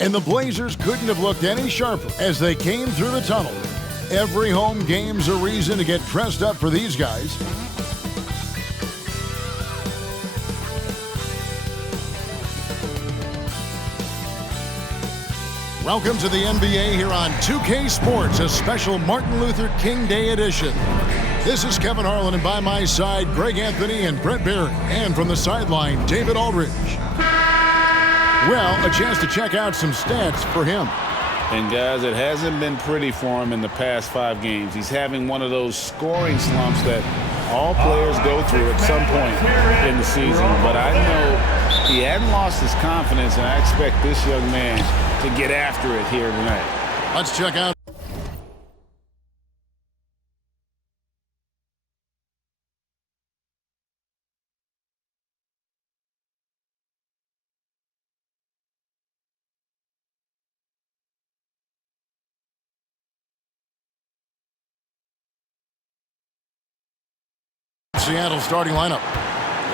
And the Blazers couldn't have looked any sharper as they came through the tunnel. Every home game's a reason to get dressed up for these guys. Welcome to the NBA here on 2K Sports, a special Martin Luther King Day edition. This is Kevin Harlan, and by my side, Greg Anthony and Brett Barry. And from the sideline, David Aldridge. Well, a chance to check out some stats for him. And guys, it hasn't been pretty for him in the past 5 games. He's having one of those scoring slumps that all players go through at some point in the season. But I know he hadn't lost his confidence, and I expect this young man to get after it here tonight. Let's check out. Seattle starting lineup.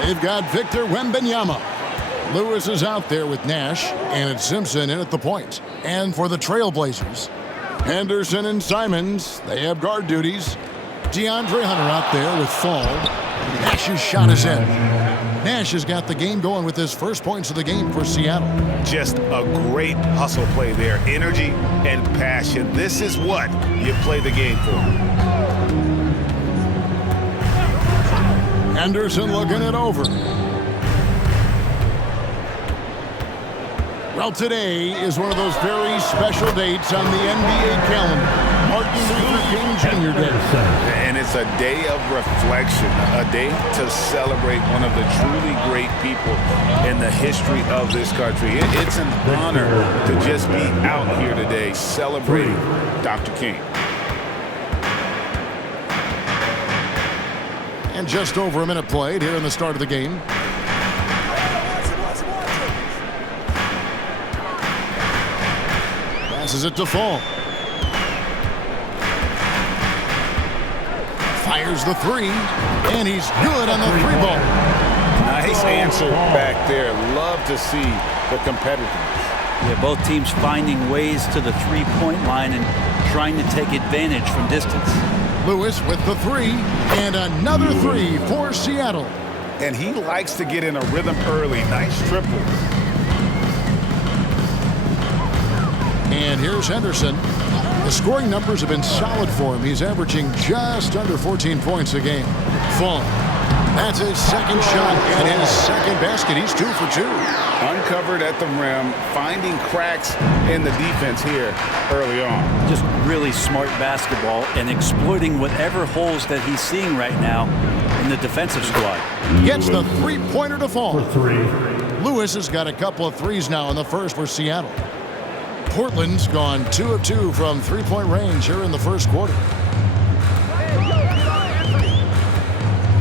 They've got Victor Wembanyama. Lewis is out there with Nash, and it's Simpson in at the point. And for the Trailblazers, Henderson and Simons, they have guard duties. DeAndre Hunter out there with Fall. Nash's shot is in. Nash has got the game going with his first points of the game for Seattle. Just a great hustle play there. Energy and passion. This is what you play the game for. Henderson looking it over. Well, today is one of those very special dates on the NBA calendar. Martin Luther King Jr. Day. And it's a day of reflection, a day to celebrate one of the truly great people in the history of this country. It's an honor to just be out here today celebrating Dr. King. And just over a minute played here in the start of the game. Passes it to Fall. Fires the three, and he's good on the 3-ball. Nice answer back there. Love to see the competitiveness. Yeah, both teams finding ways to the three-point line and trying to take advantage from distance. Lewis with the 3, and another 3 for Seattle. And he likes to get in a rhythm early. Nice triple. And here's Henderson. The scoring numbers have been solid for him. He's averaging just under 14 points a game. Fall. That's his second shot and his second basket. He's 2 for 2. Uncovered at the rim, finding cracks in the defense here early on. Just really smart basketball and exploiting whatever holes that he's seeing right now in the defensive squad. Gets the 3-pointer to Fall. For 3. Lewis has got a couple of threes now in the first for Seattle. Portland's gone 2 of 2 from 3-point range here in the first quarter.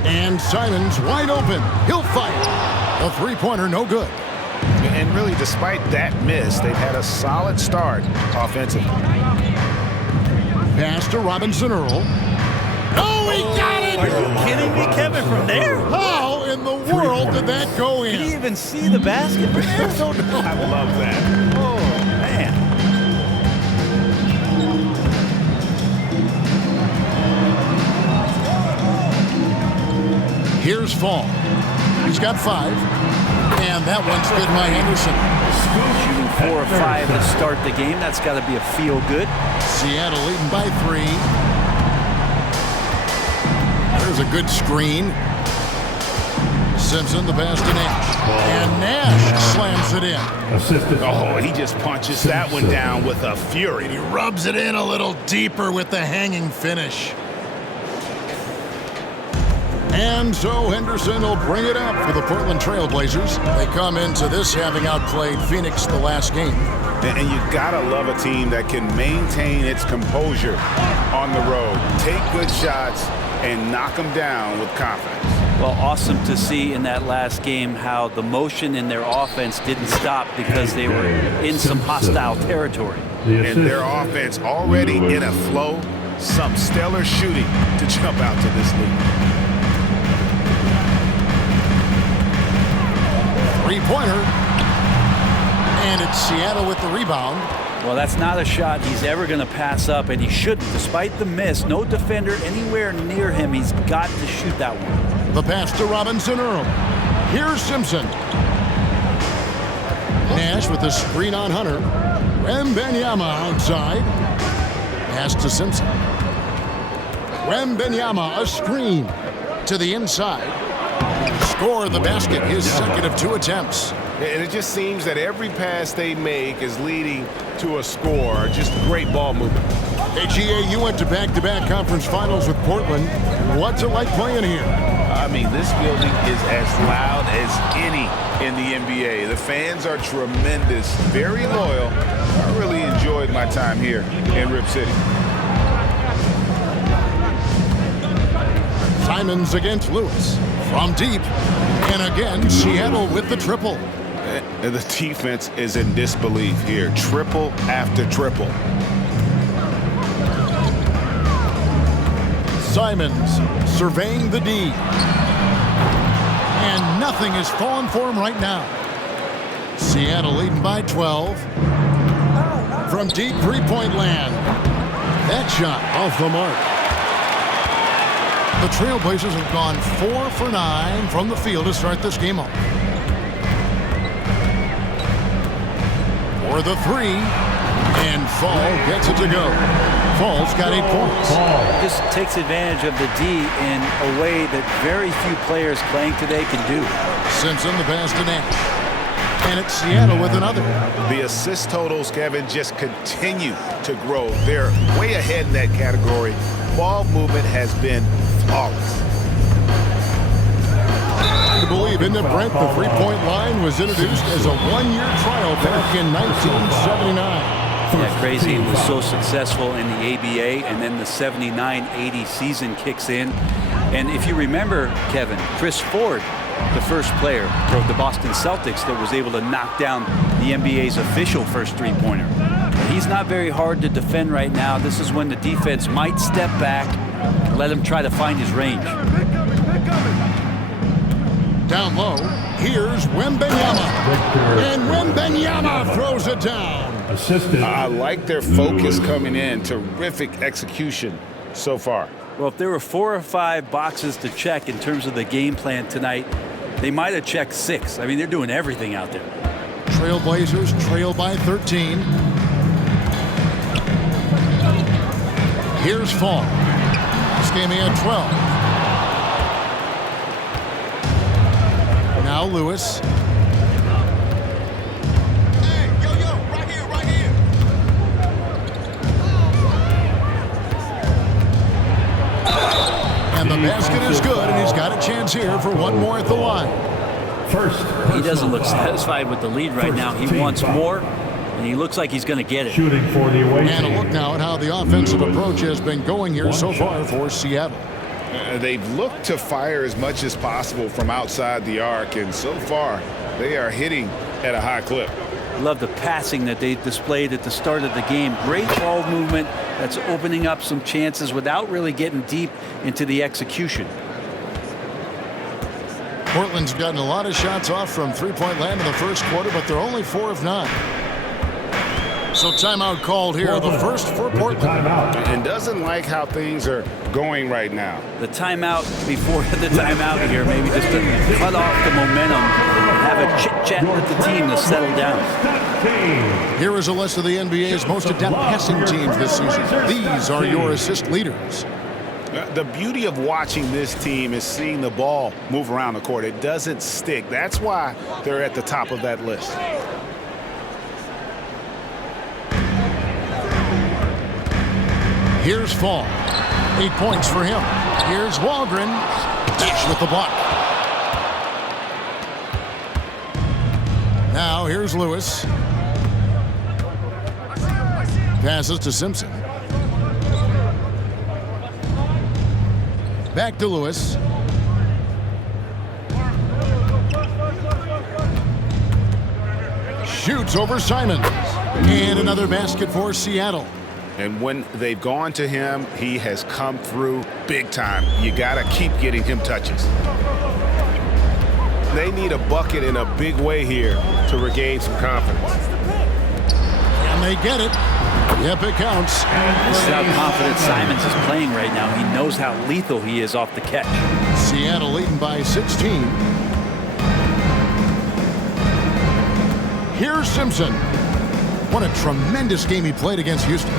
And Simons wide open. He'll fire. The 3-pointer no good. And really, despite that miss, they've had a solid start offensively. Pass to Robinson Earl. Oh, he got it! Are you kidding me, Kevin, from there? How in the world did that go in? Did he even see the basket? I don't know. I love that. Oh, man. Here's Fall. He's got 5. And that one's good by Henderson. Shooting 4 of 5 to start the game. That's got to be a feel good. Seattle leading by 3. There's a good screen. Simpson, the pass to Nash. And Nash slams it in. Assisted. Oh, he just punches that one down with a fury. He rubs it in a little deeper with the hanging finish. And so Henderson will bring it up for the Portland Trailblazers. They come into this having outplayed Phoenix the last game. And you gotta love a team that can maintain its composure on the road, take good shots, and knock them down with confidence. Well, awesome to see in that last game how the motion in their offense didn't stop because they were in some hostile territory. And their offense already in a flow, some stellar shooting to jump out to this lead. 3-pointer. And it it's Seattle with the rebound. Well, that's not a shot he's ever going to pass up, and he shouldn't. Despite the miss, no defender anywhere near him. He's got to shoot that one. The pass to Robinson Earl. Here's Simpson. Nash with the screen on Hunter. Wembenyama outside. Pass to Simpson. Wembenyama, a screen to the inside. Score the basket, his second of 2 attempts. And it just seems that every pass they make is leading to a score. Just great ball movement. Hey, GA, you went to back-to-back conference finals with Portland. What's it like playing here? I mean, this building is as loud as any in the NBA. The fans are tremendous, very loyal. I really enjoyed my time here in Rip City. Simons against Lewis. From deep. And again, Seattle with the triple. And the defense is in disbelief here. Triple after triple. Simons surveying the D. And nothing is falling for him right now. Seattle leading by 12. From deep three-point land. That shot off the mark. The Trailblazers have gone 4 for 9 from the field to start this game off. For the 3. And Fall gets it to go. Fall's got 8 points. Just takes advantage of the D in a way that very few players playing today can do. Simpson, the pass to Nash. And it's Seattle with another. The assist totals, Kevin, just continue to grow. They're way ahead in that category. Ball movement has been flawless. To believe, isn't it, Brent? The three-point line was introduced as a one-year trial back in 1979. Yeah, crazy. It was so successful in the ABA, and then the 79-80 season kicks in. And if you remember, Kevin, Chris Ford, the first player for the Boston Celtics that was able to knock down the NBA's official first three-pointer. He's not very hard to defend right now. This is when the defense might step back, let him try to find his range. Down low, here's Wembenyama. And Wembenyama throws it down. I like their focus coming in. Terrific execution so far. Well, if there were 4 or 5 boxes to check in terms of the game plan tonight, they might have checked 6. I mean, they're doing everything out there. Trailblazers trail by 13. Here's Fall. This game he had 12. Now Lewis. Hey, yo, right here. And the basket is good, and he's got a chance here for one more at the line. He doesn't look satisfied with the lead right now. He wants more, and he looks like he's going to get it. Shooting for the away And a team. look now at how the offensive approach has been going here so far for Seattle. They've looked to fire as much as possible from outside the arc, and so far they are hitting at a high clip. Love the passing that they displayed at the start of the game. Great ball movement that's opening up some chances without really getting deep into the execution. Portland's gotten a lot of shots off from three-point land in the first quarter, but they're only 4 of 9. So timeout called here, the first for Portland. Timeout. And doesn't like how things are going right now. The timeout before the timeout here, maybe just to cut off the momentum, have a chit-chat with the team to settle down. Here is a list of the NBA's most adept passing teams this season. These are your assist leaders. The beauty of watching this team is seeing the ball move around the court. It doesn't stick. That's why they're at the top of that list. Here's Fall. 8 points for him. Here's Walgren. Dish with the block. Now here's Lewis. Passes to Simpson. Back to Lewis. Shoots over Simons. And another basket for Seattle. And when they've gone to him, he has come through big time. You got to keep getting him touches. They need a bucket in a big way here to regain some confidence. And they get it. Yep, it counts. This is how confident Simons is playing right now. He knows how lethal he is off the catch. Seattle leading by 16. Here's Simpson. What a tremendous game he played against Houston.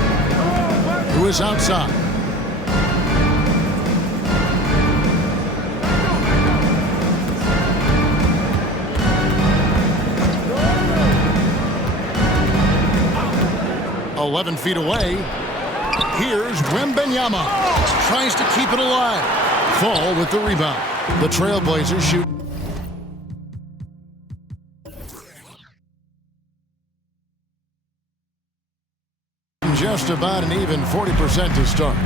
Who is outside. "11 feet away. Here's Wembenyama. Tries to keep it alive. Fall with the rebound. The Trailblazers shoot. Just about an even 40% to start.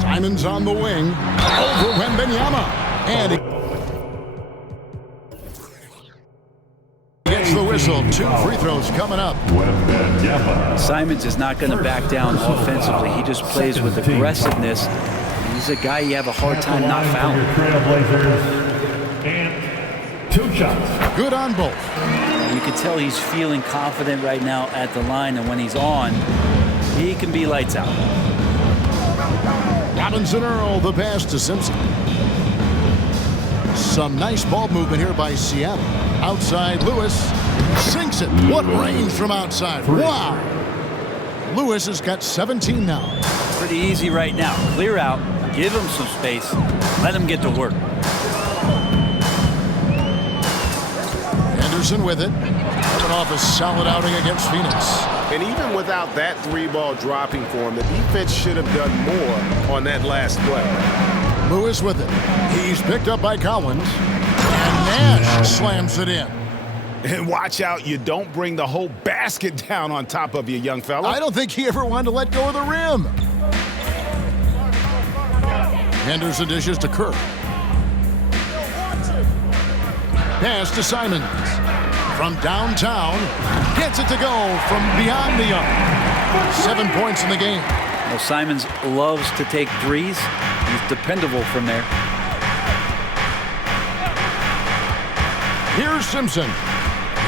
Simons on the wing. Over Wembenyama. And he gets the whistle. 2 free throws coming up. Simons is not going to back down offensively. He just plays with aggressiveness. He's a guy you have a hard time not fouling. And 2 shots. Good on both. You can tell he's feeling confident right now at the line, and when he's on, he can be lights out. Robinson Earl, the pass to Simpson. Some nice ball movement here by Seattle. Outside, Lewis sinks it. What range from outside. Wow. Lewis has got 17 now. Pretty easy right now. Clear out, give him some space, let him get to work. Anderson with it. Coming off a solid outing against Phoenix. And even without that 3-ball dropping for him, the defense should have done more on that last play. Lewis with it. He's picked up by Collins. And Nash slams it in. And watch out, you don't bring the whole basket down on top of you, young fella. I don't think he ever wanted to let go of the rim. Henderson dishes to Kerr. Pass to Simons. From downtown, gets it to go from beyond the arc. 7 points in the game. Well, Simons loves to take threes. He's dependable from there. Here's Simpson.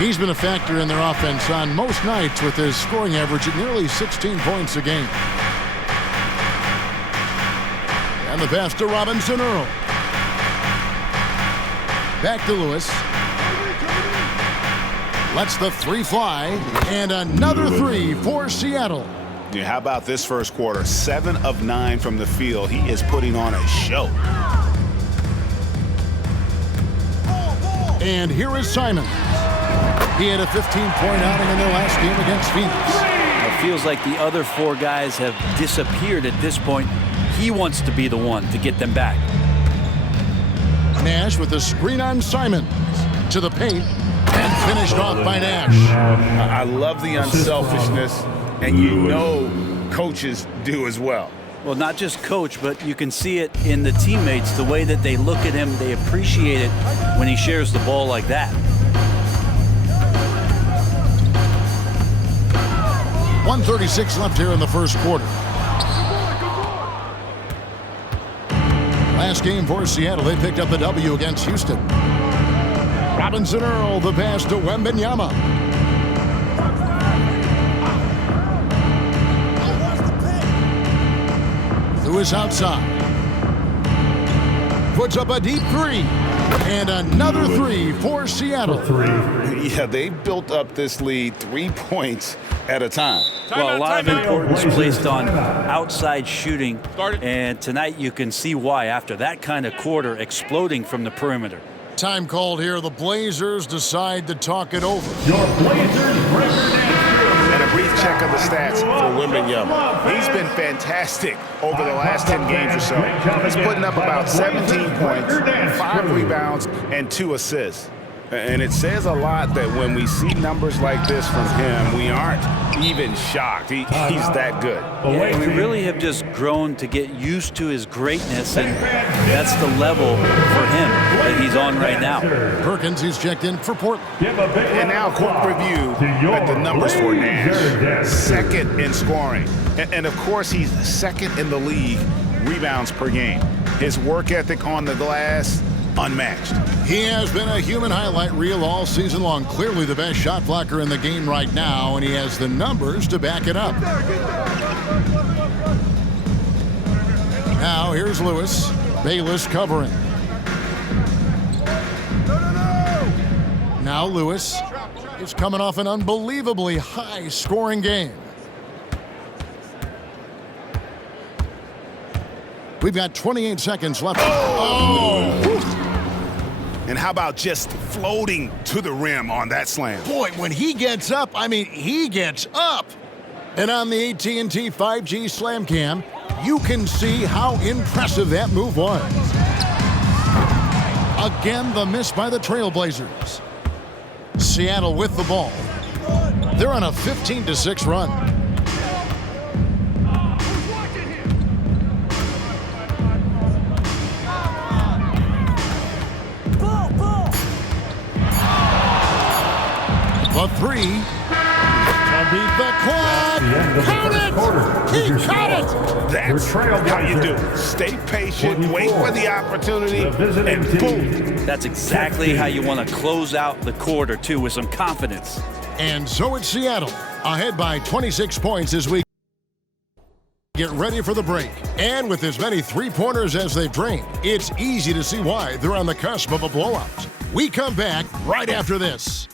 He's been a factor in their offense on most nights with his scoring average at nearly 16 points a game. And the pass to Robinson Earl. Back to Lewis. Lets the 3 fly, and another 3 for Seattle. Yeah, how about this first quarter? 7 of 9 from the field. He is putting on a show. And here is Simons. He had a 15-point outing in their last game against Phoenix. It feels like the other 4 guys have disappeared at this point. He wants to be the one to get them back. Nash with the screen on Simons. To the paint. And finished off by Nash. I love the unselfishness, and you know coaches do as well. Well, not just coach, but you can see it in the teammates, the way that they look at him. They appreciate it when he shares the ball like that. 1:36 left here in the first quarter. Last game for Seattle, they picked up the W against Houston. Robinson Earl, the pass to Wembenyama. Lewis outside. Puts up a deep 3. And another 3 for Seattle. Yeah, they built up this lead 3 points at a time. Well, a lot of importance placed on outside shooting. And tonight you can see why after that kind of quarter exploding from the perimeter. Time called here. The Blazers decide to talk it over. Your Blazers record And a brief check of the stats for Wembenyama. He's been fantastic over the last 10 games or so. He's putting up about 17 points, 5 rebounds, and 2 assists. And it says a lot that when we see numbers like this from him, we aren't even shocked. He's that good. Yeah, we really have just grown to get used to his greatness, and that's the level for him that he's on right now. Perkins, who's checked in for Portland. And now a quick review at the numbers for Nash. Second in scoring. And of course, he's second in the league rebounds per game. His work ethic on the glass, unmatched. He has been a human highlight reel all season long. Clearly the best shot blocker in the game right now, and he has the numbers to back it up. Now here's Lewis. Bayless covering. Now Lewis is coming off an unbelievably high-scoring game. We've got 28 seconds left. Oh! And how about just floating to the rim on that slam? Boy, when he gets up, I mean, he gets up. And on the AT&T 5G Slam Cam, you can see how impressive that move was. Again, the miss by the Trailblazers. Seattle with the ball. They're on a 15-6 run. The three to beat the clock. Count it! He caught it! That's how you do it. Stay patient, wait for the opportunity, and boom. That's exactly how you want to close out the quarter, too, with some confidence. And so it's Seattle, ahead by 26 points as we get ready for the break. And with as many three-pointers as they've drained, it's easy to see why they're on the cusp of a blowout. We come back right after this.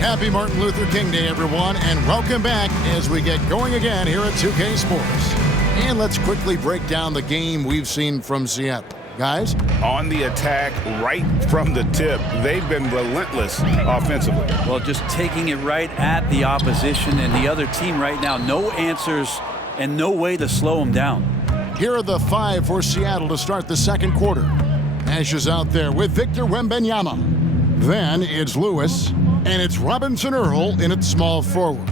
Happy Martin Luther King Day, everyone, and welcome back as we get going again here at 2K Sports. And let's quickly break down the game we've seen from Seattle. Guys? On the attack, right from the tip, they've been relentless offensively. Well, just taking it right at the opposition and the other team right now. No answers and no way to slow them down. Here are the five for Seattle to start the second quarter. Nash is out there with Victor Wembanyama. Then it's Lewis. And it's Robinson Earl in its small forward.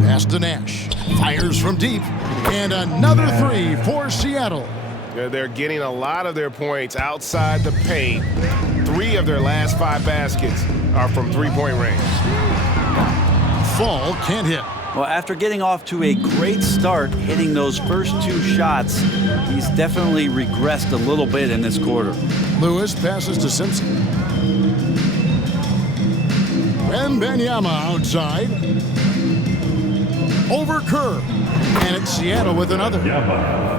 Pass to Nash. Fires from deep. And another three for Seattle. They're getting a lot of their points outside the paint. 3 of their last 5 baskets are from three-point range. Fall can't hit. Well, after getting off to a great start, hitting those first 2 shots, he's definitely regressed a little bit in this quarter. Lewis passes to Simpson. Wembanyama outside. Over Kerr. And it's Seattle with another.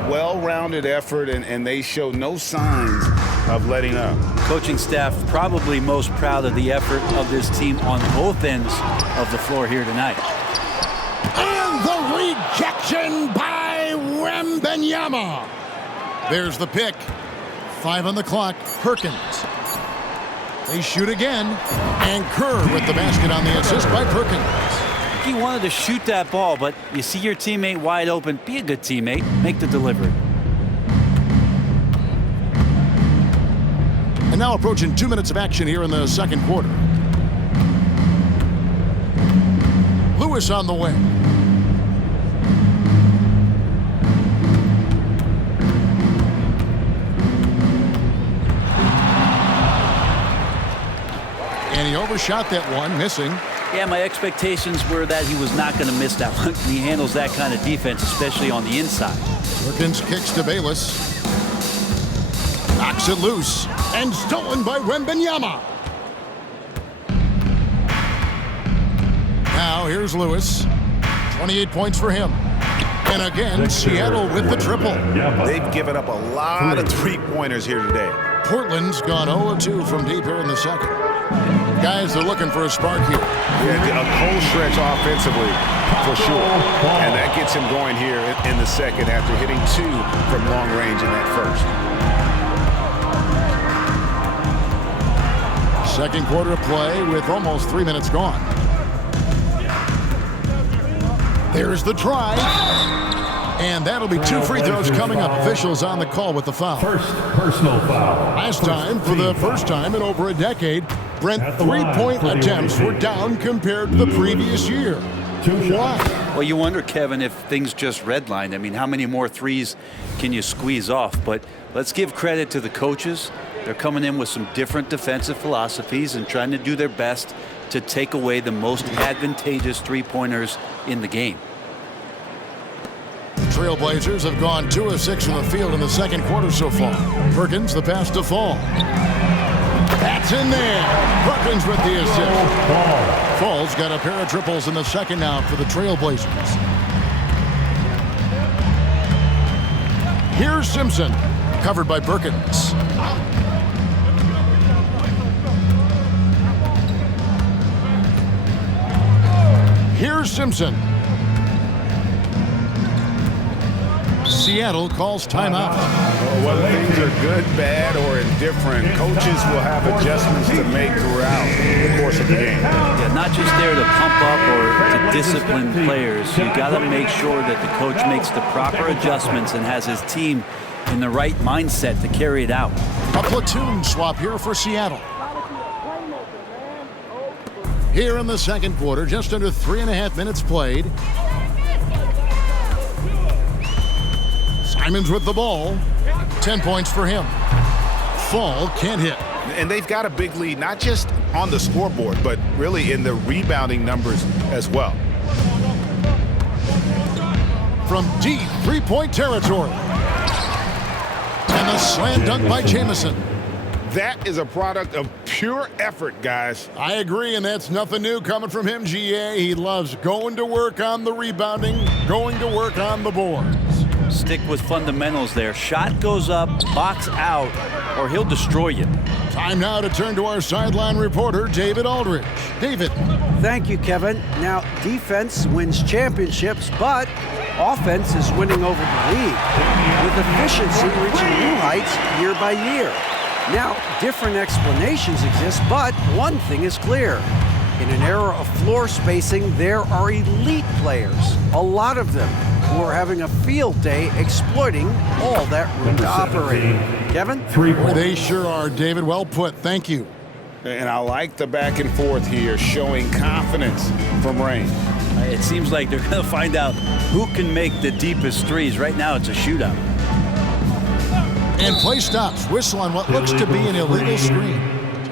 Well-rounded effort, and they show no signs of letting up. Coaching staff probably most proud of the effort of this team on both ends of the floor here tonight. And the rejection by Wembanyama. There's the pick. 5 on the clock. Perkins. They shoot again, and Kerr with the basket on the assist by Perkins. He wanted to shoot that ball, but you see your teammate wide open, be a good teammate, make the delivery. And now approaching 2 minutes of action here in the second quarter. Lewis on the way. And he overshot that one, missing. Yeah, my expectations were that he was not going to miss that one. He handles that kind of defense, especially on the inside. Perkins kicks to Bayless. Knocks it loose. And stolen by Wembanyama. Now here's Lewis. 28 points for him. And again, Seattle with the triple. They've given up a lot of three-pointers here today. Portland's gone 0-2 from deep here in the second. Guys, they're looking for a spark here. Yeah, a cold stretch offensively, for sure. And that gets him going here in the second after hitting 2 from long range in that first. Second quarter of play with almost 3 minutes gone. There's the try. And that'll be 2 free throws coming up. Officials on the call with the foul. First personal foul. Last time, for the first time in over a decade, Brent, 3-point attempts were down compared to the previous year. Why? Well, you wonder, Kevin, if things just redlined. I mean, how many more threes can you squeeze off? But let's give credit to the coaches. They're coming in with some different defensive philosophies and trying to do their best to take away the most advantageous three-pointers in the game. The Trailblazers have gone 2 of 6 from the field in the second quarter so far. Perkins, the pass to Fall. That's in there. Perkins with the assist. Fall's got a pair of triples in the second now for the Trailblazers. Here's Simpson, covered by Perkins. Here's Simpson. Seattle calls timeout. Whether things are good, bad, or indifferent, coaches will have adjustments to make throughout the course of the game. Yeah, not just there to pump up or to discipline players. You got to make sure that the coach makes the proper adjustments and has his team in the right mindset to carry it out. A platoon swap here for Seattle. Here in the second quarter, just under 3.5 minutes played. Simons with the ball. 10 points for him. Fall can't hit. And they've got a big lead, not just on the scoreboard, but really in the rebounding numbers as well. From deep three-point territory. And the slam dunk by Jamison. That is a product of pure effort, guys. I agree, and that's nothing new coming from him, GA. He loves going to work on the rebounding, going to work on the boards. Stick with fundamentals there. Shot goes up, box out, or he'll destroy you. Time now to turn to our sideline reporter, David Aldridge. David. Thank you, Kevin. Now, defense wins championships, but offense is winning over the league, with efficiency reaching new heights year by year. Now, different explanations exist, but one thing is clear. In an era of floor spacing, there are elite players, a lot of them, who are having a field day exploiting all that room to operate. Kevin? They sure are, David. Well put. Thank you. And I like the back and forth here, showing confidence from Rain. It seems like they're going to find out who can make the deepest threes. Right now, it's a shootout. And play stops. Whistle on what looks to be an illegal screen.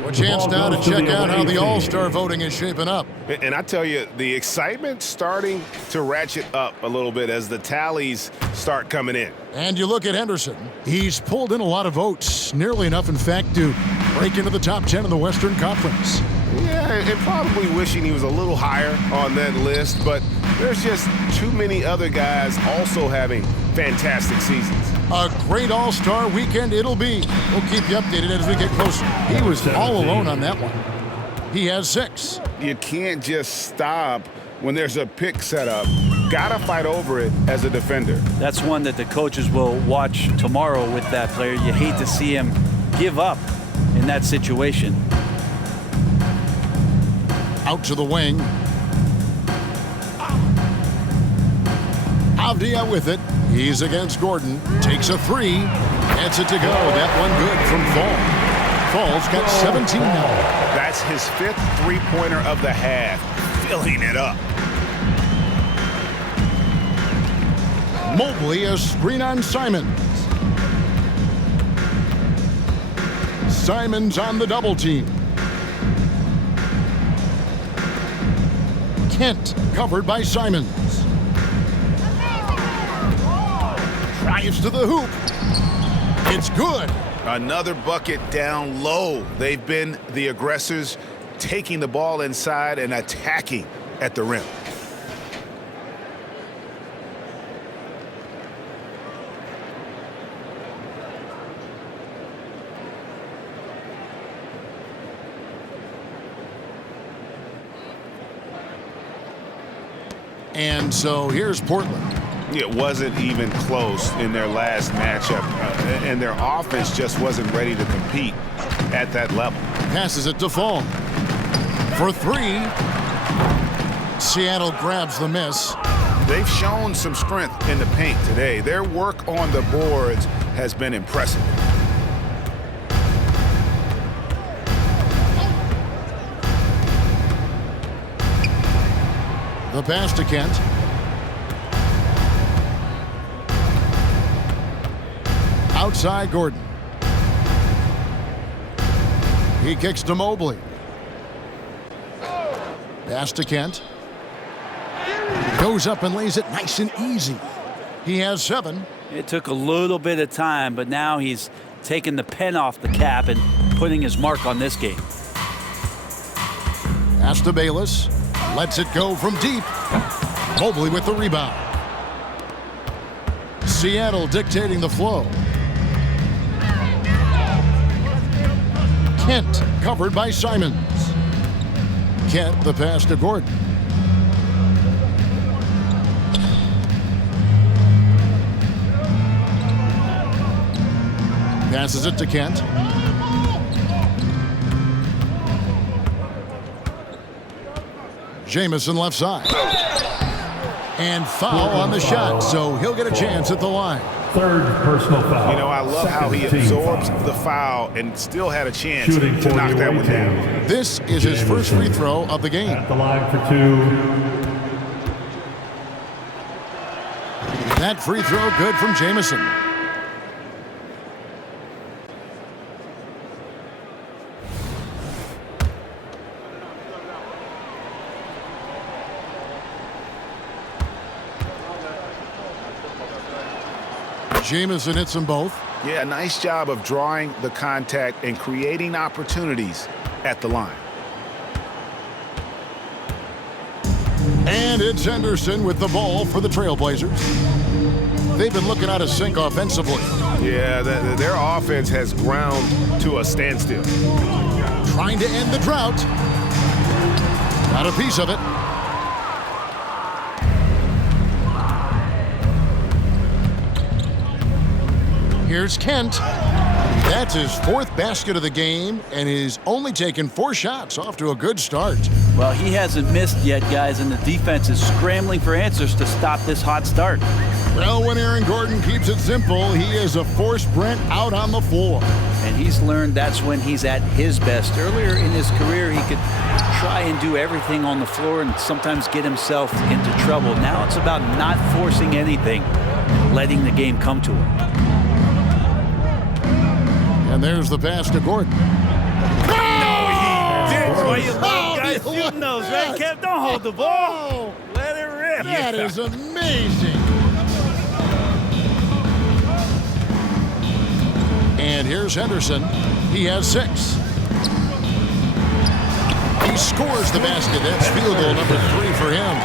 So a chance now to check out how the All-Star voting is shaping up. And I tell you, the excitement's starting to ratchet up a little bit as the tallies start coming in. And you look at Henderson. He's pulled in a lot of votes. Nearly enough, in fact, to break into the top 10 in the Western Conference. Yeah, and probably wishing he was a little higher on that list, but there's just too many other guys also having fantastic seasons. A great All-Star weekend it'll be. We'll keep you updated as we get closer. He was all alone on that one. He has 6. You can't just stop when there's a pick set up. Gotta fight over it as a defender. That's one that the coaches will watch tomorrow with that player. You hate to see him give up in that situation. Out to the wing. Avdia with it. He's against Gordon. Takes a 3. Gets it to go. That one good from Fall. Fall's got 17 now. That's his 5th three-pointer of the half. Filling it up. Mobley, a screen on Simons. Simons on the double team. Kent covered by Simons. Drives to the hoop. It's good. Another bucket down low. They've been the aggressors, taking the ball inside and attacking at the rim. And so here's Portland. It wasn't even close in their last matchup, and their offense just wasn't ready to compete at that level. Passes it to Fall. For 3. Seattle grabs the miss. They've shown some strength in the paint today. Their work on the boards has been impressive. The pass to Kent. Outside Gordon. He kicks to Mobley. Pass to Kent. Goes up and lays it nice and easy. He has 7. It took a little bit of time, but now he's taking the pen off the cap and putting his mark on this game. Pass to Bayless. Lets it go from deep. Mobley with the rebound. Seattle dictating the flow. Kent covered by Simons. Kent the pass to Gordon. Passes it to Kent. Jamison left side. And foul on the shot, so he'll get a chance at the line. Third personal foul. You know, I love how he absorbs the foul and still had a chance Shooting to knock that one 48. down. This is his first free throw of the game. At the line for 2. That free throw good from Jamison. Jamison hits them both. Yeah, nice job of drawing the contact and creating opportunities at the line. And it's Henderson with the ball for the Trailblazers. They've been looking out of sync offensively. Yeah, their offense has ground to a standstill. Trying to end the drought. Got a piece of it. Here's Kent. That's his 4th basket of the game, and he's only taken 4 shots. Off to a good start. Well, he hasn't missed yet, guys, and the defense is scrambling for answers to stop this hot start. Well, when Aaron Gordon keeps it simple, he is a force Brent out on the floor. And he's learned that's when he's at his best. Earlier in his career, he could try and do everything on the floor and sometimes get himself into trouble. Now it's about not forcing anything, letting the game come to him. And there's the pass to Gordon. Boy, you love guys shooting those, right, Kev? Don't hold the ball. Let it rip. That is amazing. And here's Henderson. He has 6. He scores the basket. That's field goal number 3 for him.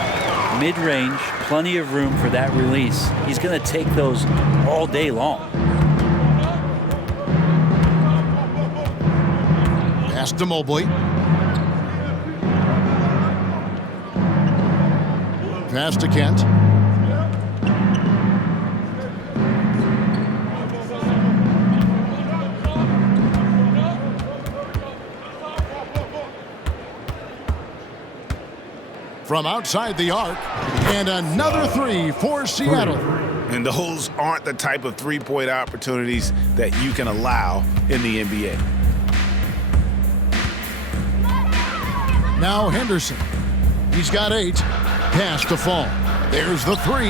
Mid-range, plenty of room for that release. He's going to take those all day long. Pass to Mobley. Pass to Kent. From outside the arc, and another 3 for Seattle. And those aren't the type of three-point opportunities that you can allow in the NBA. Now Henderson. He's got 8. Pass to Fall. There's the 3.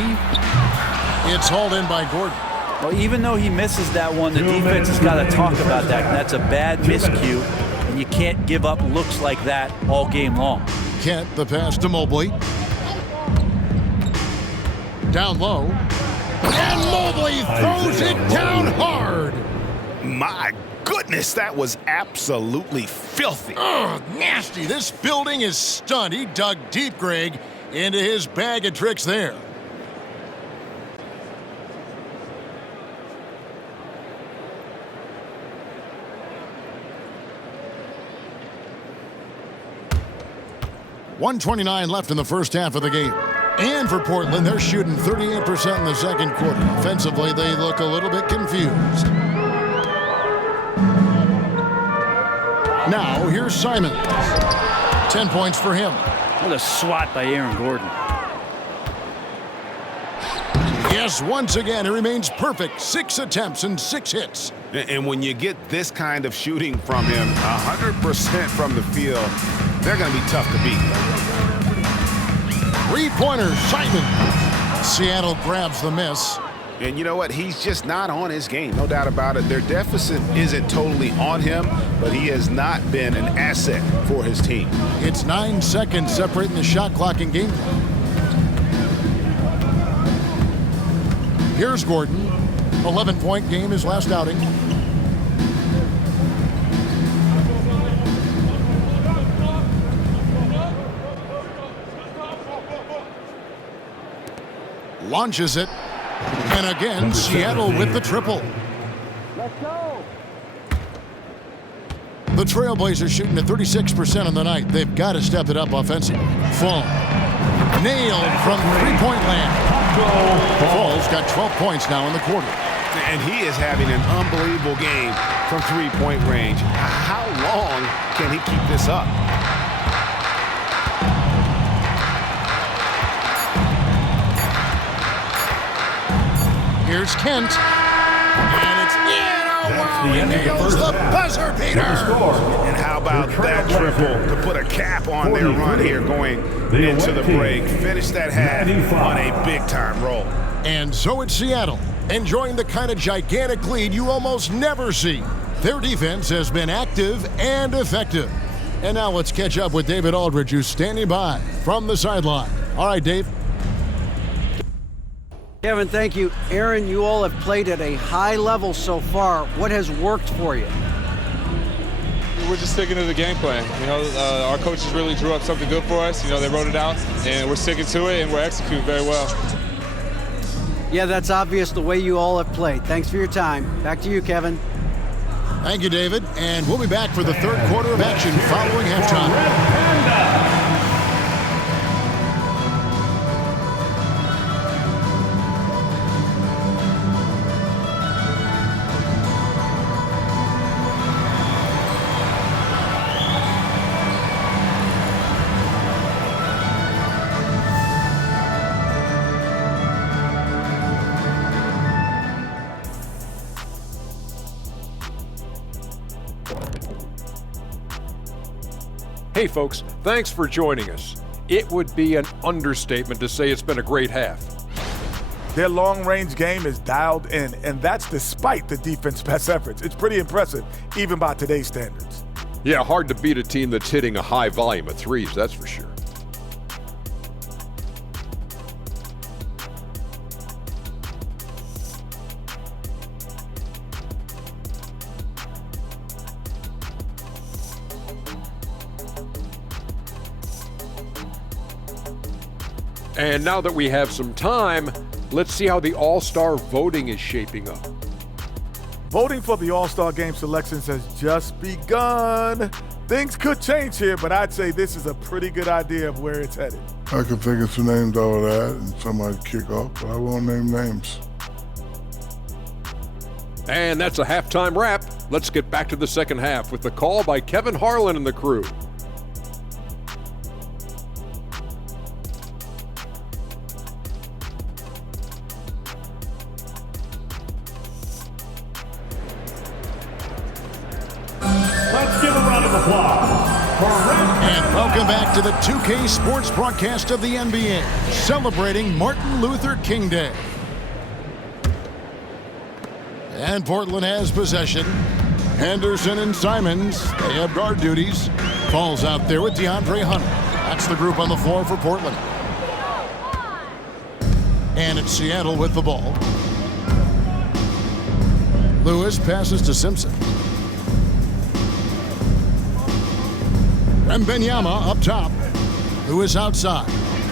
It's hauled in by Gordon. Well, even though he misses that one, the defense has got to talk about that. That's a bad miscue, and you can't give up looks like that all game long. Kent, the pass to Mobley. Down low. And Mobley throws it down hard. My goodness, that was absolutely filthy. Ugh, nasty. This building is stunned. He dug deep, Greg, into his bag of tricks there. .129 left in the first half of the game. And for Portland, they're shooting 38% in the second quarter. Offensively, they look a little bit confused. Now, here's Simons. 10 points for him. What a swat by Aaron Gordon. Yes, once again, it remains perfect. 6 attempts and 6 hits. And when you get this kind of shooting from him, 100% from the field, they're going to be tough to beat. 3-pointer, Simon. Seattle grabs the miss. And you know what? He's just not on his game, no doubt about it. Their deficit isn't totally on him, but he has not been an asset for his team. It's 9 seconds separating the shot clock and game clock. Here's Gordon. 11-point game his last outing. Launches it. And again, Seattle with the triple. Let's go. The Trailblazers shooting at 36% on the night. They've got to step it up offensively. Fall. Nailed from three-point land. Fall's got 12 points now in the quarter. And he is having an unbelievable game from three-point range. How long can he keep this up? Here's Kent. And it's in. Oh, wow. He nails the buzzer beater. And how about that triple to put a cap on their run here going into the break. Finish that half on a big-time roll. And so it's Seattle, enjoying the kind of gigantic lead you almost never see. Their defense has been active and effective. And now let's catch up with David Aldridge, who's standing by from the sideline. All right, Dave. Kevin, thank you. Aaron, you all have played at a high level so far. What has worked for you? We're just sticking to the game plan. You know, our coaches really drew up something good for us. You know, they wrote it out, and we're sticking to it, and we're executing very well. Yeah, that's obvious the way you all have played. Thanks for your time. Back to you, Kevin. Thank you, David. And we'll be back for the third quarter of action following halftime. Hey folks, thanks for joining us. It would be an understatement to say it's been a great half. Their long-range game is dialed in, and that's despite the defense's best efforts. It's pretty impressive, even by today's standards. Yeah, hard to beat a team that's hitting a high volume of threes, that's for sure. And now that we have some time, let's see how the All-Star voting is shaping up. Voting for the All-Star Game selections has just begun. Things could change here, but I'd say this is a pretty good idea of where it's headed. I could think of some names out of that and somebody kick off, but I won't name names. And that's a halftime wrap. Let's get back to the second half with the call by Kevin Harlan and the crew. And welcome back to the 2K Sports broadcast of the NBA, celebrating Martin Luther King Day. And Portland has possession. Henderson and Simons, they have guard duties. Falls out there with DeAndre Hunter. That's the group on the floor for Portland. And it's Seattle with the ball. Lewis passes to Simpson. Wembenyama up top. Lewis outside.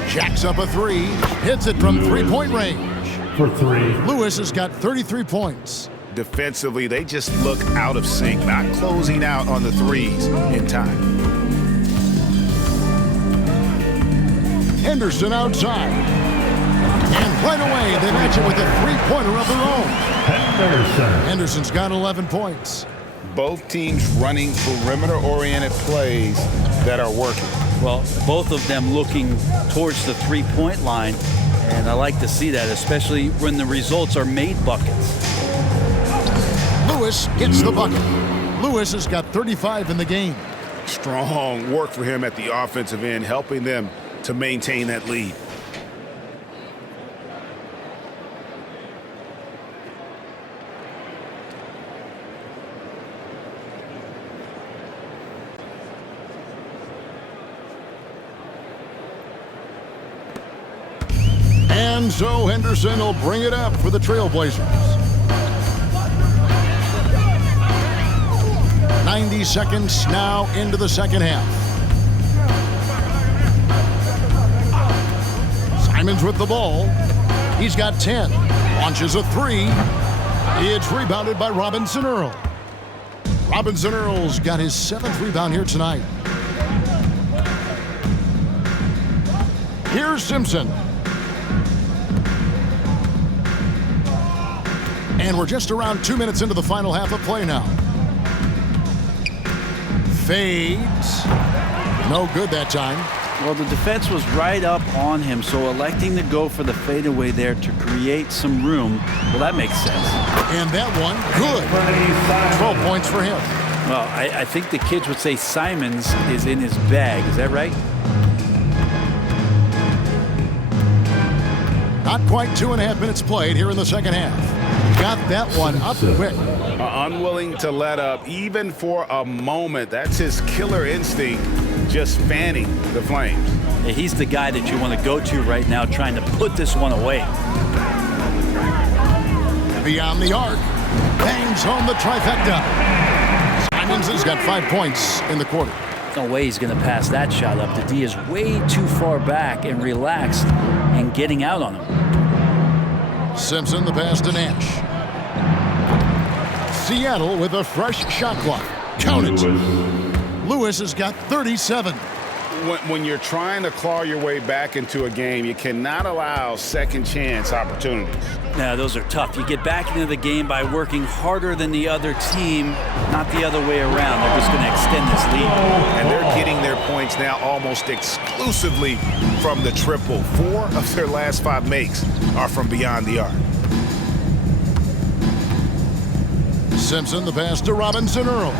Jacks up a three. Hits it from three-point range. For three. Lewis has got 33 points. Defensively, they just look out of sync, not closing out on the threes in time. Henderson outside. And right away, they match it with a three-pointer of their own. Henderson's got 11 points. Both teams running perimeter-oriented plays that are working. Well, both of them looking towards the three-point line, and I like to see that, especially when the results are made buckets. Lewis gets the bucket. Lewis has got 35 in the game. Strong work for him at the offensive end, helping them to maintain that lead. And so Henderson will bring it up for the Trailblazers. 90 seconds now into the second half. Simons with the ball. He's got 10. Launches a three. It's rebounded by Robinson Earl. Robinson Earl's got his 7th rebound here tonight. Here's Simpson. And we're just around 2 minutes into the final half of play now. Fades. No good that time. Well, the defense was right up on him, so electing to go for the fadeaway there to create some room, well, that makes sense. And that one, good. 12 points for him. Well, I think the kids would say Simons is in his bag. Is that right? Not quite 2.5 minutes played here in the second half. Got that one up quick. Unwilling to let up even for a moment. That's his killer instinct, just fanning the flames. Yeah, he's the guy that you want to go to right now, trying to put this one away. Beyond the arc. Bangs home the trifecta. Simons has got 5 points in the quarter. No way he's going to pass that shot up. The D is way too far back and relaxed and getting out on him. Simpson the pass to Nash. Seattle with a fresh shot clock. Count it. Lewis has got 37. When you're trying to claw your way back into a game, you cannot allow second chance opportunities. Now, those are tough. You get back into the game by working harder than the other team, not the other way around. They're just going to extend this lead. And they're getting their points now almost exclusively from the triple. 4 of their last 5 makes are from beyond the arc. Simpson the pass to Robinson Earl.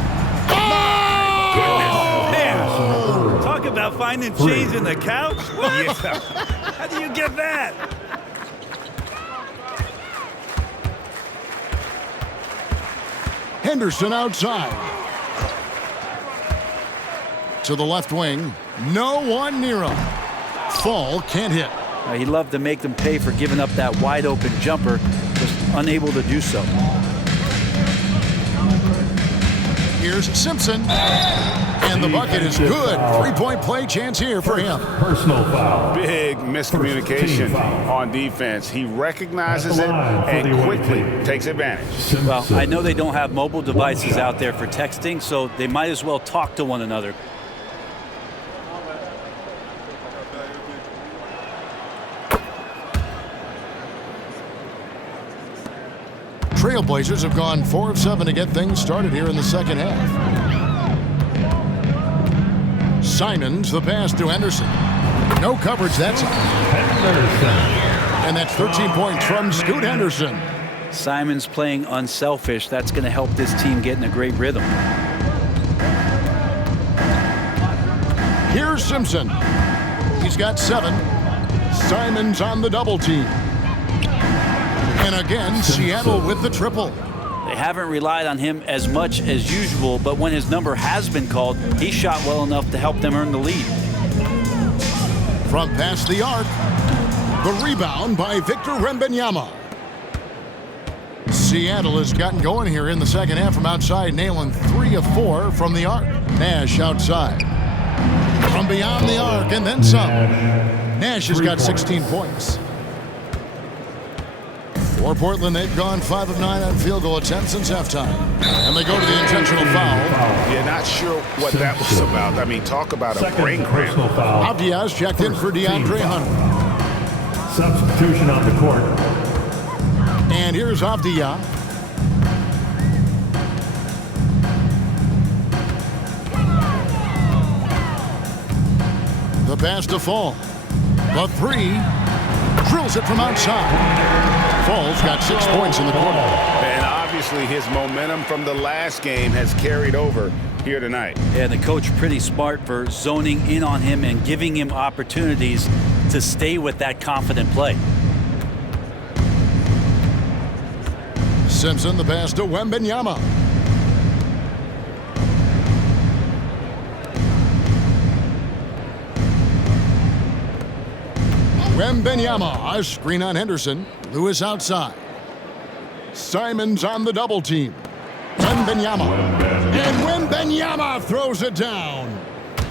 Man, talk about finding change in the couch. What? Yeah. How do you get that? Henderson outside. To the left wing. No one near him. Fall can't hit. He loved to make them pay for giving up that wide open jumper. Just unable to do so. Here's Simpson. And the bucket is good. 3-point play chance here for him. Personal foul. Big miscommunication on defense. He recognizes it and quickly takes advantage. Well, I know they don't have mobile devices out there for texting, so they might as well talk to one another. Trailblazers have gone 4 of 7 to get things started here in the second half. Simons the pass to Henderson. No coverage that time. And that's 13 points from Scoot Henderson. Simons playing unselfish. That's going to help this team get in a great rhythm. Here's Simpson. He's got 7. Simons on the double team. And again, Seattle with the triple. They haven't relied on him as much as usual, but when his number has been called, he shot well enough to help them earn the lead. From past the arc, the rebound by Victor Wembanyama. Seattle has gotten going here in the second half from outside, nailing 3 of 4 from the arc. Nash outside. From beyond the arc and then some. Nash has got 16 points. For Portland, they've gone 5 of 9 on field goal attempts since halftime. And they go to the intentional foul. Yeah, not sure what that was about. I mean, talk about a brain cramp. Avdia's checked in for DeAndre Hunter. Substitution on the court. And here's Avdia. The pass to Fall. The 3. Drills it from outside. Fall's got 6 points in the quarter. And obviously his momentum from the last game has carried over here tonight. Yeah, the coach pretty smart for zoning in on him and giving him opportunities to stay with that confident play. Simpson the pass to Wembanyama. Wembenyama, a screen on Henderson. Lewis outside. Simons on the double team. Wembenyama. And Wembenyama throws it down.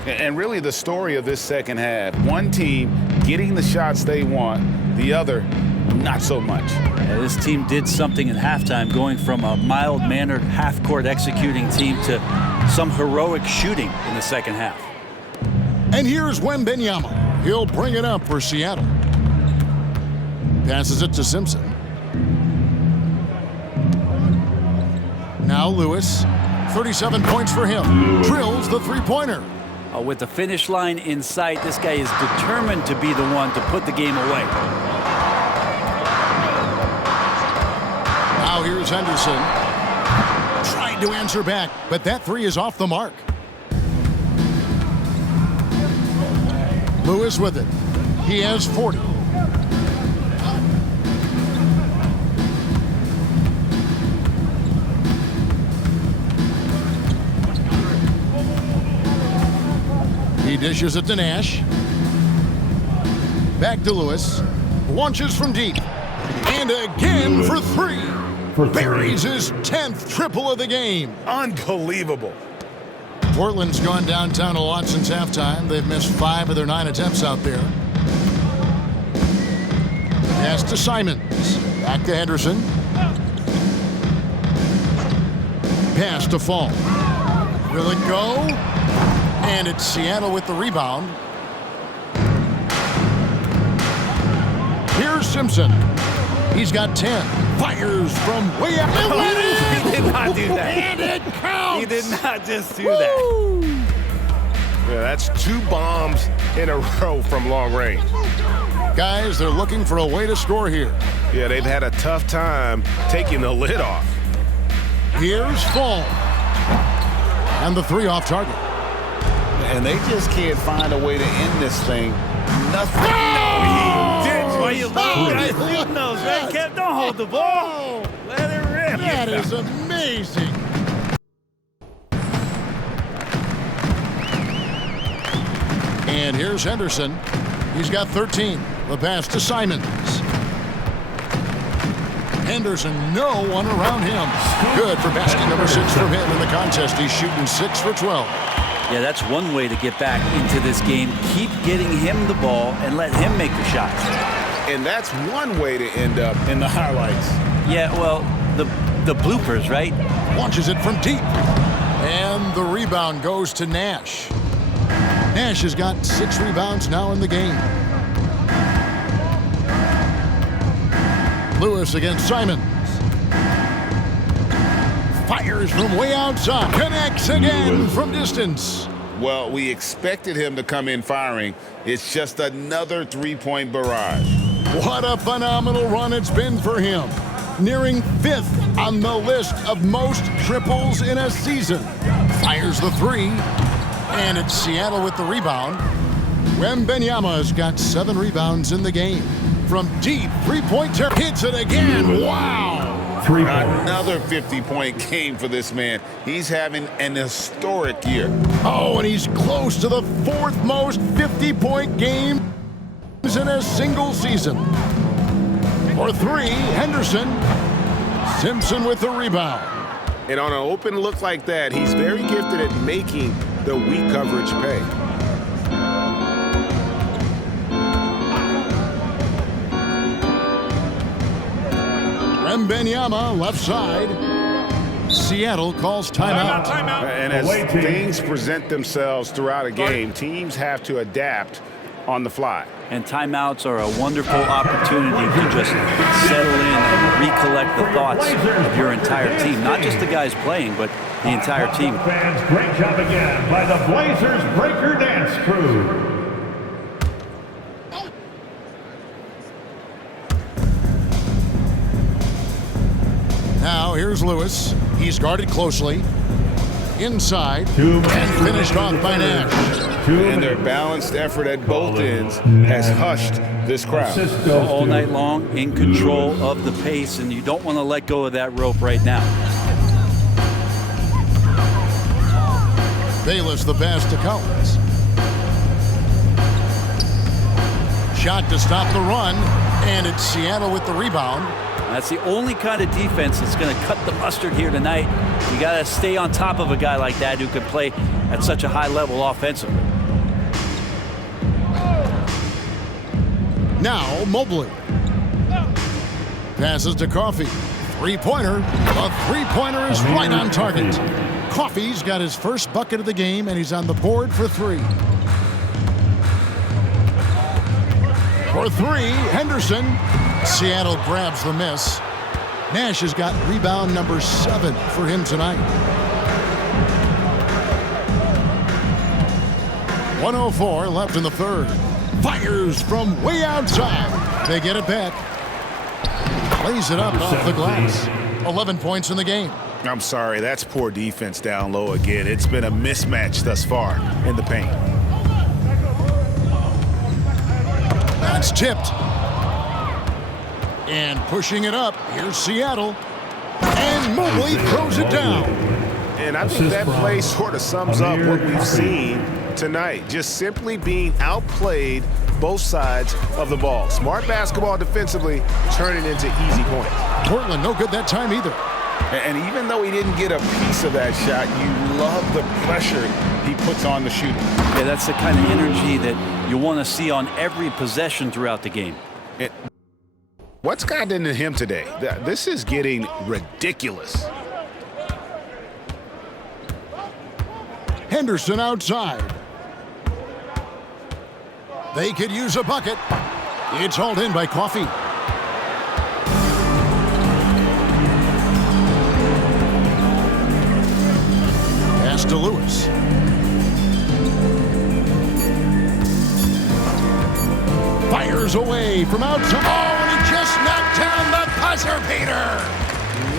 And really the story of this second half, one team getting the shots they want, the other not so much. Yeah, this team did something in halftime, going from a mild-mannered half-court executing team to some heroic shooting in the second half. And here's Wembenyama. He'll bring it up for Seattle. Passes it to Simpson. Now Lewis, 37 points for him. Drills the three-pointer. With the finish line in sight, this guy is determined to be the one to put the game away. Now here's Henderson. Tried to answer back, but that three is off the mark. Lewis with it. He has 40. He dishes it to Nash. Back to Lewis. Launches from deep. And again for three. Buries his 10th triple of the game. Unbelievable. Portland's gone downtown a lot since halftime. They've missed 5 of their 9 attempts out there. Pass to Simons. Back to Henderson. Pass to Fall. Will it go? And it's Seattle with the rebound. Here's Simpson. He's got 10. Fires from way out. He did not do that. And it counts. He did not just do that. Yeah, that's 2 bombs in a row from long range. Guys, they're looking for a way to score here. Yeah, they've had a tough time taking the lid off. Here's Fall. And the 3 off target. And they just can't find a way to end this thing. Nothing. No, he did. Why you guys leave those, right, Kev? Don't hold the ball. Let it rip. That is amazing. And here's Henderson. He's got 13. The pass to Simons. Henderson, no one around him. Good for basket number 6 from him in the contest. He's shooting 6 for 12. Yeah, that's one way to get back into this game. Keep getting him the ball and let him make the shots. And that's one way to end up in the highlights. Yeah, well, the bloopers, right? Launches it from deep. And the rebound goes to Nash. Nash has got 6 rebounds now in the game. Lewis against Simons. Fires from way outside. Connects again from distance. Well, we expected him to come in firing. It's just another three-point barrage. What a phenomenal run it's been for him. Nearing 5th on the list of most triples in a season. Fires the 3. And it's Seattle with the rebound. Wembenyama's got 7 rebounds in the game. From deep, 3-point territory. Hits it again. Wow. Another 50-point game for this man. He's having an historic year. Oh, and he's close to the 4th most 50-point games in a single season. For 3, Henderson. Simpson with the rebound. And on an open look like that, he's very gifted at making the weak coverage pay. Wembenyama left side. Seattle calls timeout. And as things present themselves throughout a game, teams have to adapt on the fly. And timeouts are a wonderful opportunity to just settle in and recollect the thoughts of your entire team. Not just the guys playing, but the entire team. Fans, great job again by the Blazers Breaker Dance Crew. Now here's Lewis. He's guarded closely. Inside. And finished off by Nash. And their balanced effort at both ends has hushed this crowd. All night long, in control of the pace, and you don't want to let go of that rope right now. Bayless the pass to Collins. shot to stop the run, and it's Seattle with the rebound. That's the only kind of defense that's going to cut the mustard here tonight. You got to stay on top of a guy like that who can play at such a high level offensively. Now Mobley. Passes to Coffee. Three-pointer. A three-pointer is right on target. Coffee's got his first bucket of the game, and he's on the board for three. For three, Henderson. Seattle grabs the miss. Nash has got rebound number 7 for him tonight. 1:04 left in the third. Fires from way outside. They get it back. Lays it up off the glass. 11 points in the game. I'm sorry, that's poor defense down low again. It's been a mismatch thus far in the paint. That's tipped. And pushing it up, here's Seattle. And Mobley throws it down. And I think that play sort of sums up what we've seen tonight. Just simply being outplayed both sides of the ball. Smart basketball defensively, turning into easy points. Portland no good that time either. And even though he didn't get a piece of that shot, you love the pressure he puts on the shooter. Yeah, that's the kind of energy that you want to see on every possession throughout the game. What's gotten into him today? This is getting ridiculous. Henderson outside. They could use a bucket. It's hauled in by Coffee. Pass to Lewis. Fires away from outside. Oh, and he just knocked down the buzzer beater.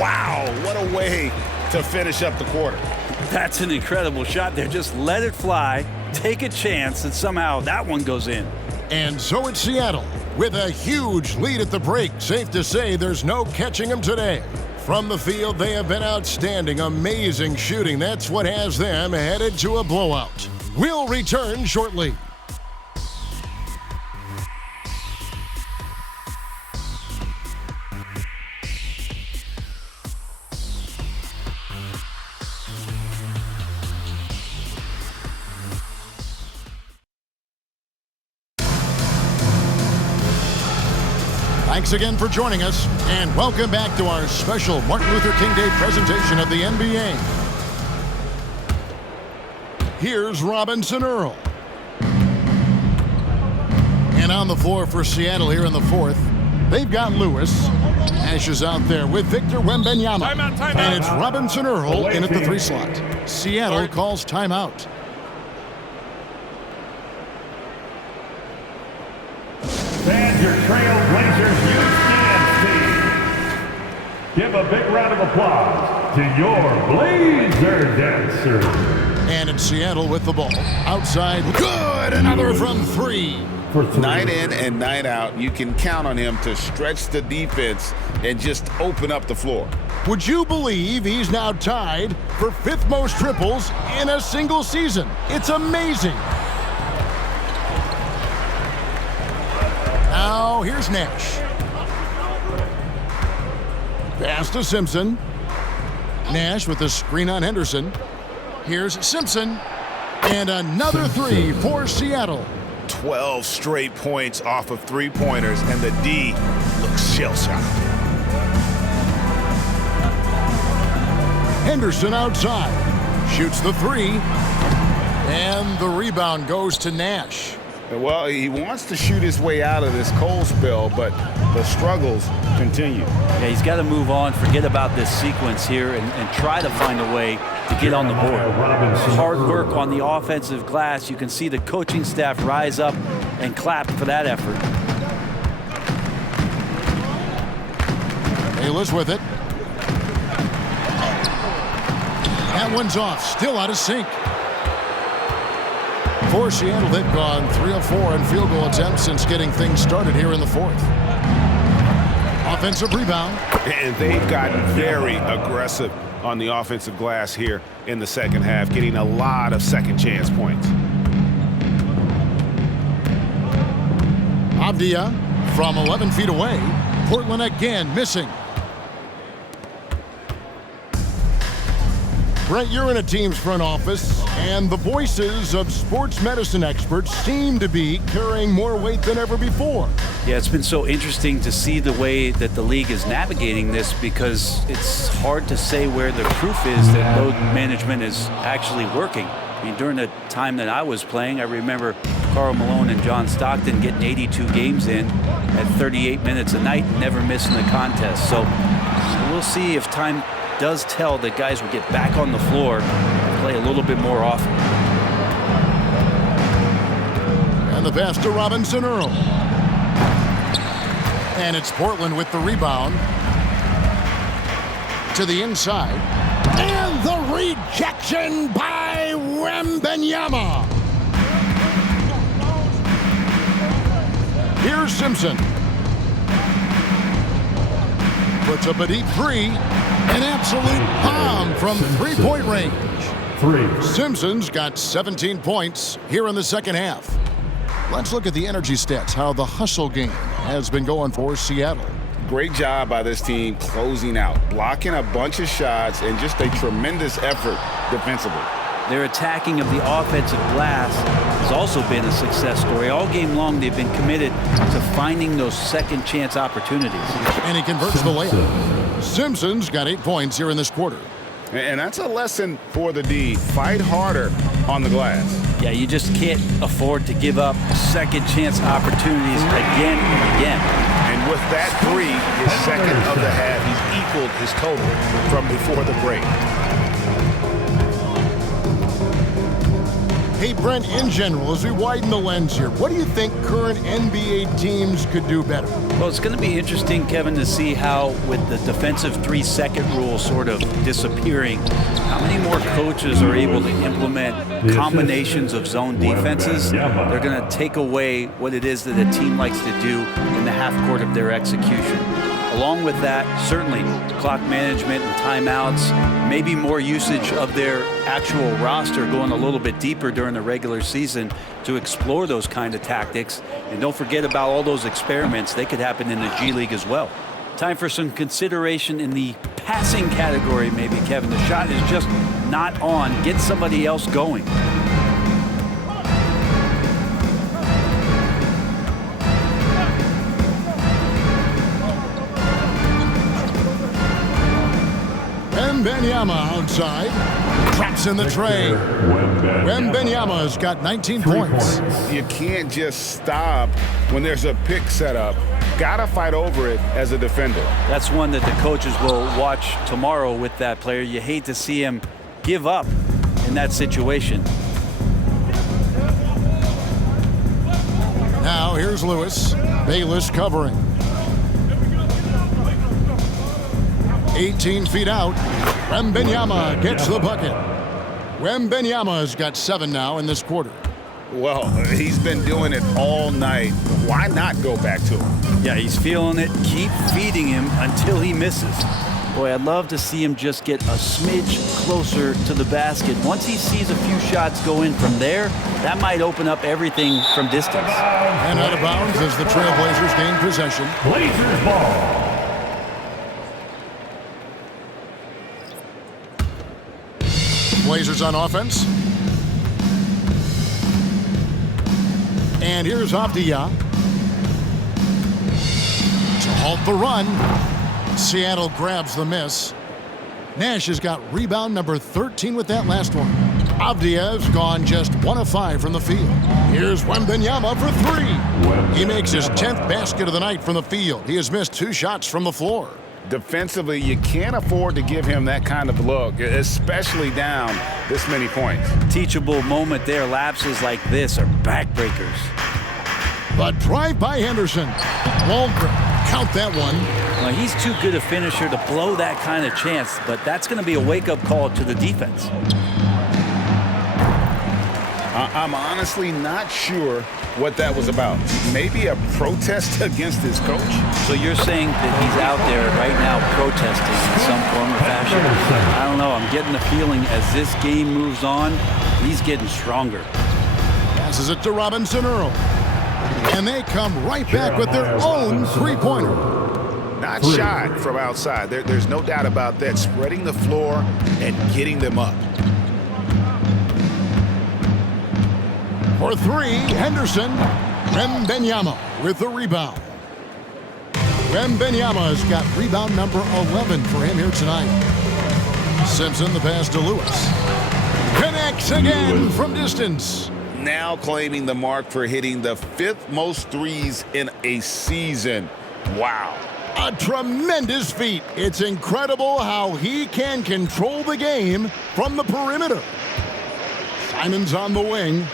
Wow, what a way to finish up the quarter. That's an incredible shot there. Just let it fly, take a chance, and somehow that one goes in. And so it's Seattle with a huge lead at the break. Safe to say there's no catching them today. From the field, they have been outstanding. Amazing shooting. That's what has them headed to a blowout. We'll return shortly. Thanks again for joining us, and welcome back to our special Martin Luther King Day presentation of the NBA. Here's Robinson Earl. And on the floor for Seattle here in the fourth, they've got Lewis. Nash is out there with Victor Wembanyama. Timeout. And it's Robinson Earl in at the 3 slot. Seattle calls timeout. And your Trailblazers youth dance team. Give a big round of applause to your Blazer dancers. And it's Seattle with the ball. Outside, good! Another from 3. Night in and night out, you can count on him to stretch the defense and just open up the floor. Would you believe he's now tied for 5th most triples in a single season? It's amazing. Now, here's Nash. Pass to Simpson. Nash with the screen on Henderson. Here's Simpson. And another 3 for Seattle. 12 straight points off of 3-pointers, and the D looks shell-shocked. Henderson outside. Shoots the 3. And the rebound goes to Nash. Well, he wants to shoot his way out of this cold spell, but the struggles continue. Yeah, he's got to move on, forget about this sequence here, and try to find a way to get on the board. Hard work on the offensive glass. You can see the coaching staff rise up and clap for that effort. Bayless with it. That one's off, still out of sync. For Seattle, they've gone 3 of 4 in field goal attempts since getting things started here in the 4th. Offensive rebound. And they've gotten very aggressive on the offensive glass here in the second half, getting a lot of second chance points. Avdia from 11 feet away. Portland again missing. Brent, you're in a team's front office, and the voices of sports medicine experts seem to be carrying more weight than ever before. Yeah, it's been so interesting to see the way that the league is navigating this, because it's hard to say where the proof is that load management is actually working. I mean, during the time that I was playing, I remember Karl Malone and John Stockton getting 82 games in at 38 minutes a night and never missing a contest. So we'll see if time does tell that guys will get back on the floor and play a little bit more often. And the pass to Robinson Earl. And it's Portland with the rebound. To the inside. And the rejection by Wembanyama. Here's Simpson. Puts up a deep three. An absolute bomb from three-point range. Simpson's got 17 points here in the second half. Let's look at the energy stats, how the hustle game has been going for Seattle. Great job by this team closing out, blocking a bunch of shots, and just a tremendous effort defensively. Their attacking of the offensive glass has also been a success story. All game long, they've been committed to finding those second chance opportunities. And he converts the layup. Simpson's got 8 points here in this quarter. And that's a lesson for the D. Fight harder on the glass. Yeah, you just can't afford to give up second chance opportunities again and again. And with that three, his second of the half, he's equaled his total from before the break. Hey, Brent, in general, as we widen the lens here, what do you think current NBA teams could do better? Well, it's going to be interesting, Kevin, to see how, with the defensive 3-second rule sort of disappearing, how many more coaches are able to implement combinations of zone defenses. They're going to take away what it is that a team likes to do in the half court of their execution. Along with that, certainly clock management and timeouts, maybe more usage of their actual roster, going a little bit deeper during the regular season to explore those kind of tactics. And don't forget about all those experiments. They could happen in the G League as well. Time for some consideration in the passing category, maybe, Kevin. The shot is just not on. Get somebody else going. Wembanyama outside. Traps in the tray. Wembanyama's got 19 points. You can't just stop when there's a pick set up. Gotta fight over it as a defender. That's one that the coaches will watch tomorrow with that player. You hate to see him give up in that situation. Now here's Lewis. Bayless covering. 18 feet out. Wembanyama gets the bucket. Wembanyama's got 7 now in this quarter. Well, he's been doing it all night. Why not go back to him? Yeah, he's feeling it. Keep feeding him until he misses. Boy, I'd love to see him just get a smidge closer to the basket. Once he sees a few shots go in from there, that might open up everything from distance. And out of bounds as the Trailblazers gain possession. Blazers ball. Blazers on offense. And here's Avdia to halt the run. Seattle grabs the miss. Nash has got rebound number 13 with that last one. Avdia's gone just 1 of 5 from the field. Here's Wembanyama for 3. He makes his 10th basket of the night from the field. He has missed 2 shots from the floor. Defensively, you can't afford to give him that kind of look, especially down this many points. Teachable moment there. Lapses like this are backbreakers. But drive by Henderson. Waldron, count that one. Well, he's too good a finisher to blow that kind of chance, but that's going to be a wake-up call to the defense. I'm honestly not sure what that was about. Maybe a protest against his coach? So you're saying that he's out there right now protesting in some form or fashion? I don't know. I'm getting the feeling as this game moves on, he's getting stronger. Passes it to Robinson Earl. And they come right back with their own three-pointer. Not shy from outside. There's no doubt about that. Spreading the floor and getting them up. For three, Henderson. Wembenyama with the rebound. Wembenyama's got rebound number 11 for him here tonight. Simpson the pass to Lewis. Connects again from distance. Now claiming the mark for hitting the 5th most threes in a season. Wow. A tremendous feat. It's incredible how he can control the game from the perimeter. Simon's on the wing.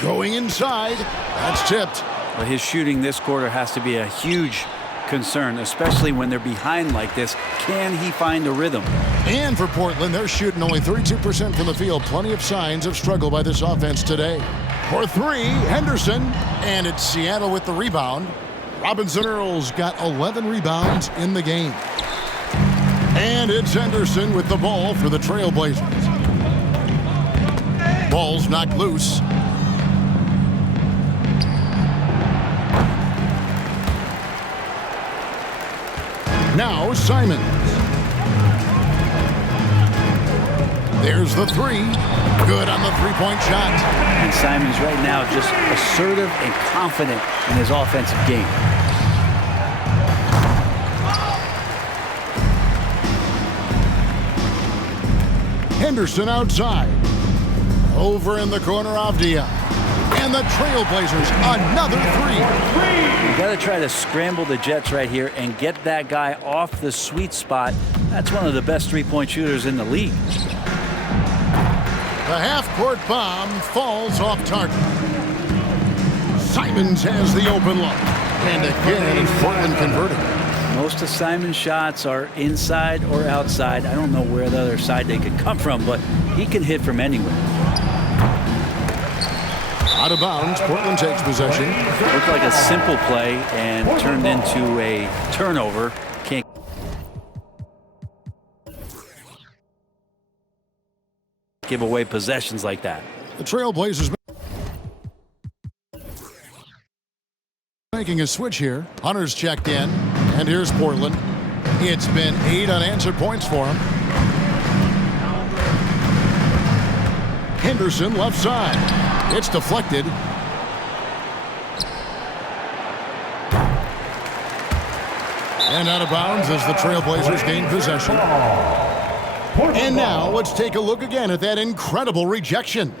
Going inside. That's tipped. But his shooting this quarter has to be a huge concern, especially when they're behind like this. Can he find a rhythm? And for Portland, they're shooting only 32% from the field. Plenty of signs of struggle by this offense today. For three, Henderson. And it's Seattle with the rebound. Robinson Earl's got 11 rebounds in the game. And it's Henderson with the ball for the Trailblazers. Ball's knocked loose. Now Simons. There's the three. Good on the three-point shot. And Simons right now just assertive and confident in his offensive game. Henderson outside. Over in the corner, Avdia. And the Trailblazers, another three. You got to try to scramble the Jets right here and get that guy off the sweet spot. That's one of the best three-point shooters in the league. The half-court bomb falls off target. Simons has the open look. And again, it's Portland converting. Most of Simon's shots are inside or outside. I don't know where the other side they could come from, but he can hit from anywhere. Out of bounds, Portland takes possession. Looked like a simple play and turned into a turnover. Can't give away possessions like that. The Trailblazers making a switch here. Hunter's checked in, and here's Portland. It's been 8 unanswered points for him. Henderson left side. It's deflected. And out of bounds as the Trailblazers gain possession. And now let's take a look again at that incredible rejection.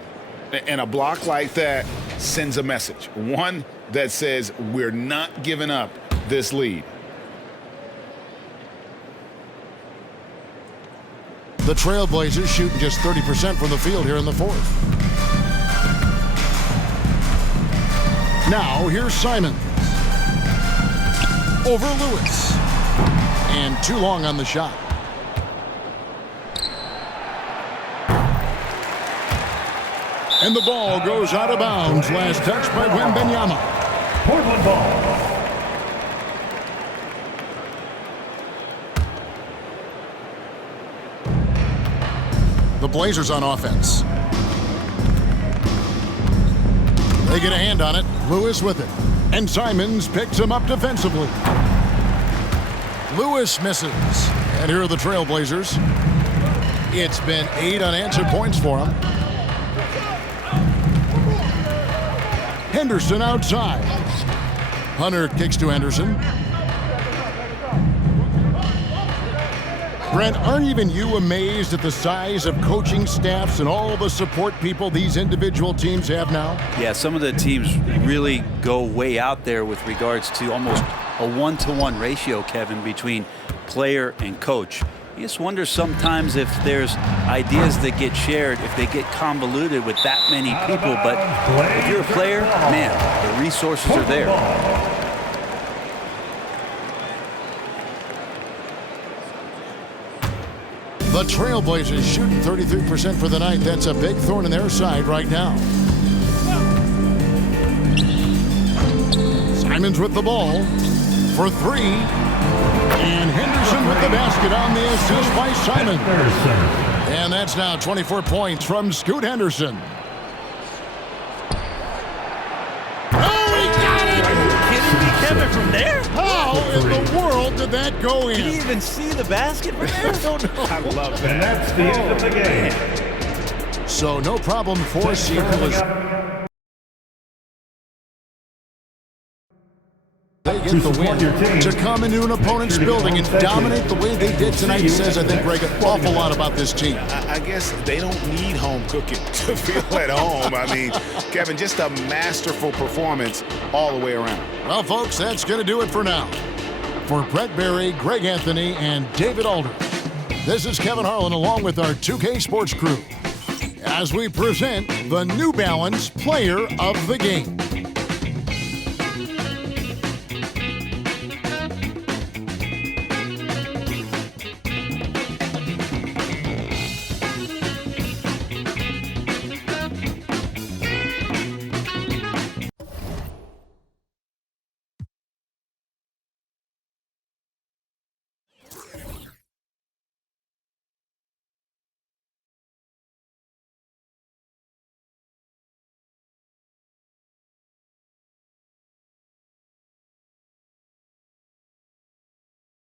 And a block like that sends a message. One that says we're not giving up this lead. The Trailblazers shooting just 30% from the field here in the fourth. Now here's Simons. Over Lewis. And too long on the shot. And the ball goes out of bounds. Last touch by Wembenyama. Portland ball. The Blazers on offense. They get a hand on it. Lewis with it. And Simons picks him up defensively. Lewis misses. And here are the Trailblazers. It's been 8 unanswered points for him. Henderson outside. Hunter kicks to Henderson. Brent, aren't even you amazed at the size of coaching staffs and all the support people these individual teams have now? Yeah, some of the teams really go way out there with regards to almost a 1-to-1 ratio, Kevin, between player and coach. You just wonder sometimes if there's ideas that get shared, if they get convoluted with that many people. But if you're a player, man, the resources are there. The Trailblazers shooting 33% for the night. That's a big thorn in their side right now. Simons with the ball for three. And Henderson with the basket on the assist by Simon. And that's now 24 points from Scoot Henderson. Oh! Kevin, from there? How in the world did that go in? Did he even see the basket from there? I don't know. I love that. And that's the end of the game. So no problem for Seattle. They get the win. To come into an opponent's building and dominate the way they did tonight says, I think, Greg, an awful lot about this team. I guess they don't need home cooking to feel at home. I mean, Kevin, just a masterful performance all the way around. Well, folks, that's going to do it for now. For Brett Berry, Greg Anthony, and David Aldridge, this is Kevin Harlan along with our 2K Sports crew as we present the New Balance Player of the Game.